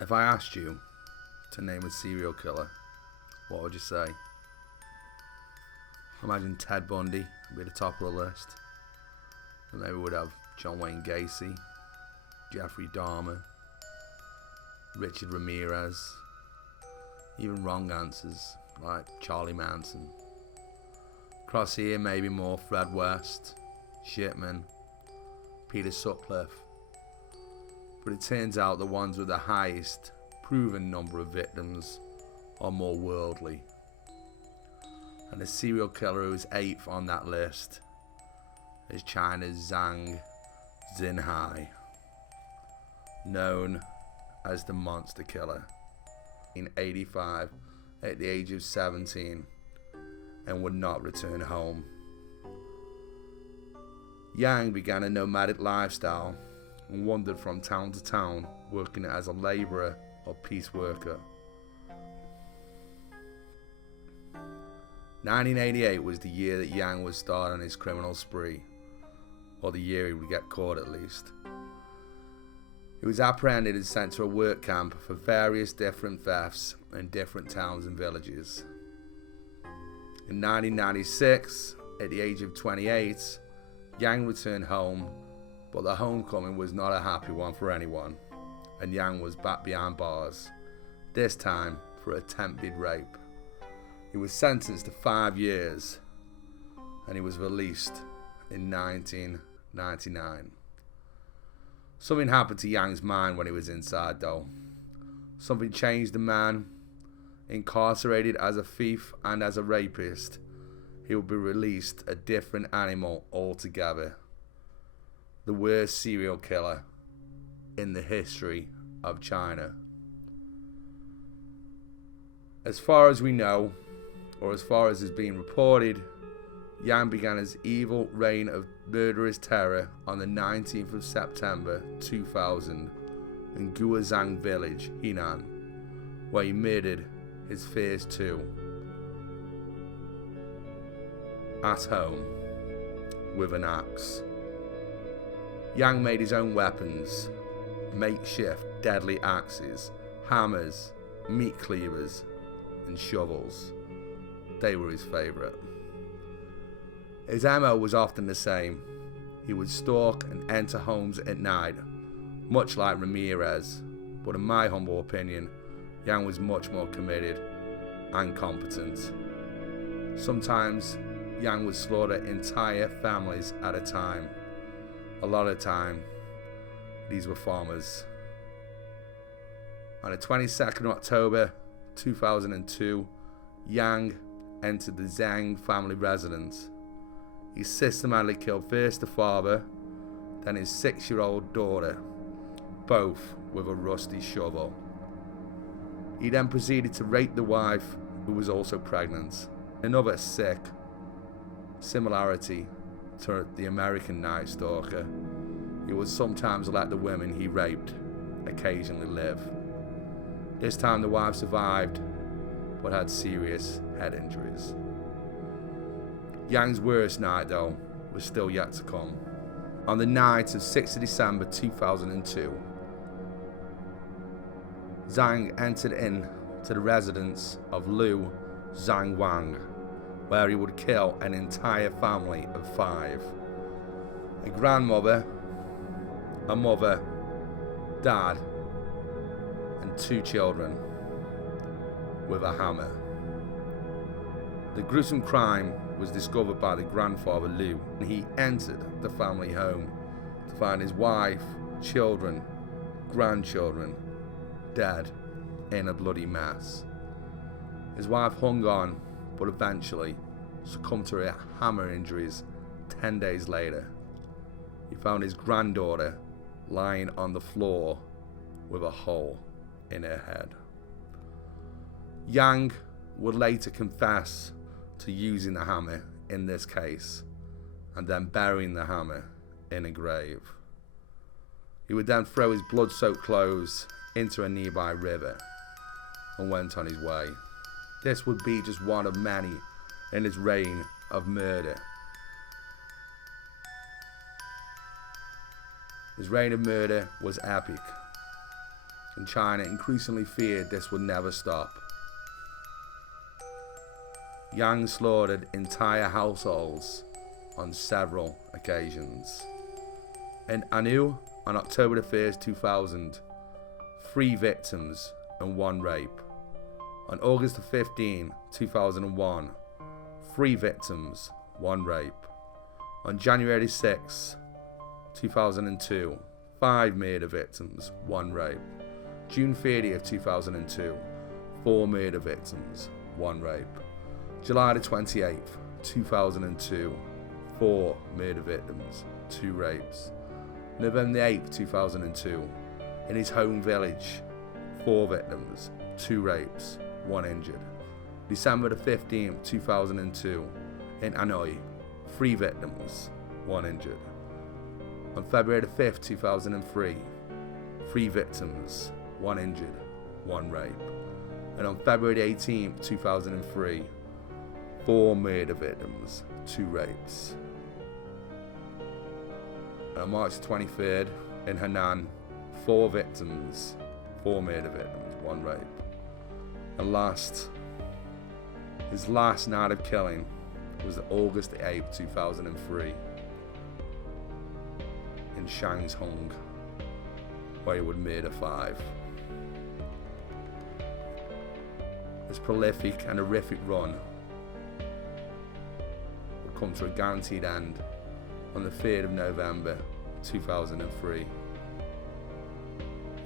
If I asked you to name a serial killer, what would you say? Imagine Ted Bundy would be at the top of the list. And maybe we'd have John Wayne Gacy, Jeffrey Dahmer, Richard Ramirez, even wrong answers like Charlie Manson. Across here, maybe more Fred West, Shipman, Peter Sutcliffe. But it turns out the ones with the highest proven number of victims are more worldly. And the serial killer who is 8th on that list is China's Yang Xīnhǎi, known as the Monster Killer. In 1985, at the age of 17, and would not return home. Yang began a nomadic lifestyle and wandered from town to town, working as a labourer or piece worker. 1988 was the year that Yang would start on his criminal spree, or the year he would get caught at least. He was apprehended and sent to a work camp for various different thefts in different towns and villages. In 1996, at the age of 28, Yang returned home, but the homecoming was not a happy one for anyone, and Yang was back behind bars, this time for attempted rape. He was sentenced to 5 years, and he was released in 1999. Something happened to Yang's mind when he was inside though. Something changed the man. Incarcerated as a thief and as a rapist, he would be released a different animal altogether. The worst serial killer in the history of China. As far as we know, or as far as is being reported, Yang began his evil reign of murderous terror on the 19th of September 2000 in Guozhang village, Henan, where he murdered his first 2 at home with an axe. Yang made his own weapons, makeshift deadly axes, hammers, meat cleavers, and shovels. They were his favourite. His MO was often the same. He would stalk and enter homes at night, much like Ramirez, but in my humble opinion, Yang was much more committed and competent. Sometimes Yang would slaughter entire families at a time. A lot of time, these were farmers. On the 22nd of October 2002, Yang entered the Zhang family residence. He systematically killed first the father, then his 6-year-old daughter, both with a rusty shovel. He then proceeded to rape the wife, who was also pregnant. Another sick similarity to the American Night Stalker. He would sometimes let the women he raped occasionally live. This time the wife survived, but had serious head injuries. Yang's worst night, though, was still yet to come. On the night of 6th of December 2002, Zhang entered into the residence of Liu Zhangwang, where he would kill an entire family of 5. A grandmother, a mother, dad, and 2 children, with a hammer. The gruesome crime was discovered by the grandfather Liu, and he entered the family home to find his wife, children, grandchildren dead in a bloody mess. His wife hung on, but eventually succumbed to her hammer injuries 10 days later. He found his granddaughter lying on the floor with a hole in her head. Yang would later confess to using the hammer in this case, and then burying the hammer in a grave. He would then throw his blood-soaked clothes into a nearby river and went on his way. This would be just one of many in his reign of murder. His reign of murder was epic. and China increasingly feared this would never stop. Yang slaughtered entire households on several occasions. In Anu, on October the 1st, 2000, 3 victims and 1 rape. On August the 15th, 2001, 3 victims, 1 rape. On January 6, 2002, 5 murder victims, 1 rape. June 30th, 2002, 4 murder victims, 1 rape. July the 28th, 2002, 4 murder victims, 2 rapes. November the 8th, 2002, in his home village, 4 victims, 2 rapes, 1 injured. December the 15th, 2002, in Hanoi, 3 victims, 1 injured. On February the 5th, 2003, 3 victims, 1 injured, 1 rape. And on February the 18th, 2003, 4 murder victims, 2 rapes. And on March 23rd, in Henan, 4 victims, 4 murder victims, 1 rape. And his last night of killing was August 8th, 2003, in Shanghai, where he would murder 5. This prolific and horrific run would come to a guaranteed end on the 3rd of November 2003.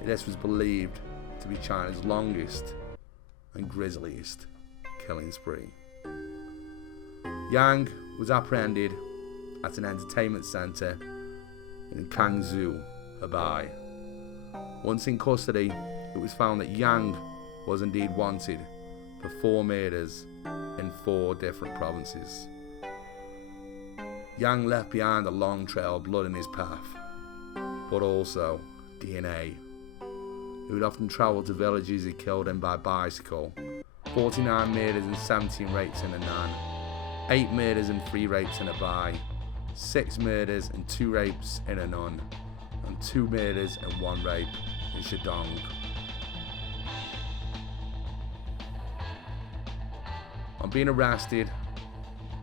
This was believed to be China's longest and grisliest killing spree. Yang was apprehended at an entertainment centre in Kangzhou, Hebei. Once in custody, it was found that Yang was indeed wanted for 4 murders in 4 different provinces. Yang left behind a long trail of blood in his path, but also DNA. He would often travel to villages he killed in by bicycle. 49 murders and 17 rapes in Henan, 8 murders and 3 rapes in Hebei, 6 murders and 2 rapes in Henan, and 2 murders and 1 rape in Shandong. On being arrested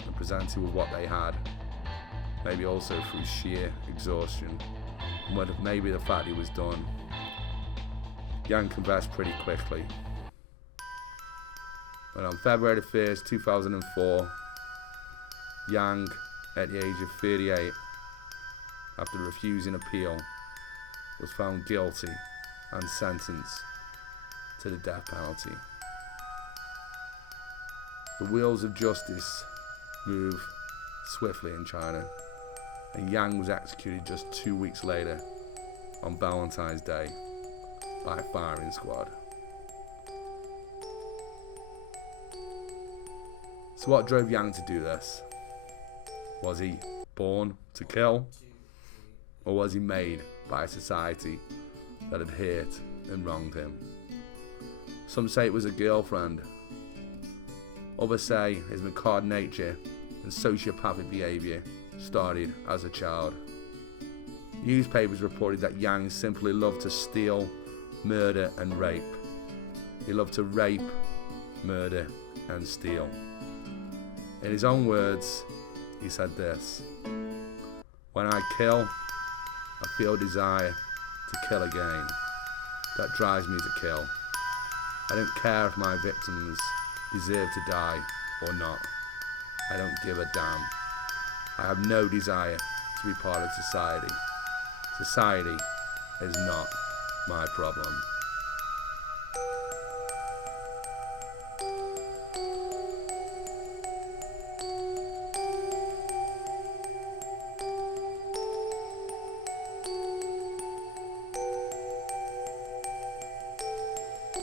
and presented with what they had, maybe also through sheer exhaustion, and maybe the fact he was done, Yang confessed pretty quickly. And on February the 1st, 2004, Yang, at the age of 38, after refusing appeal, was found guilty and sentenced to the death penalty. The wheels of justice move swiftly in China, and Yang was executed just 2 weeks later on Valentine's Day by a firing squad. So what drove Yang to do this? Was he born to kill? Or was he made by a society that had hurt and wronged him? Some say it was a girlfriend. Others say his macabre nature and sociopathic behaviour started as a child. Newspapers reported that Yang simply loved to steal, murder and rape. He loved to rape, murder and steal. In his own words, he said this: "When I kill, I feel desire to kill again. That drives me to kill. I don't care if my victims deserve to die or not. I don't give a damn. I have no desire to be part of society. Society is not my problem."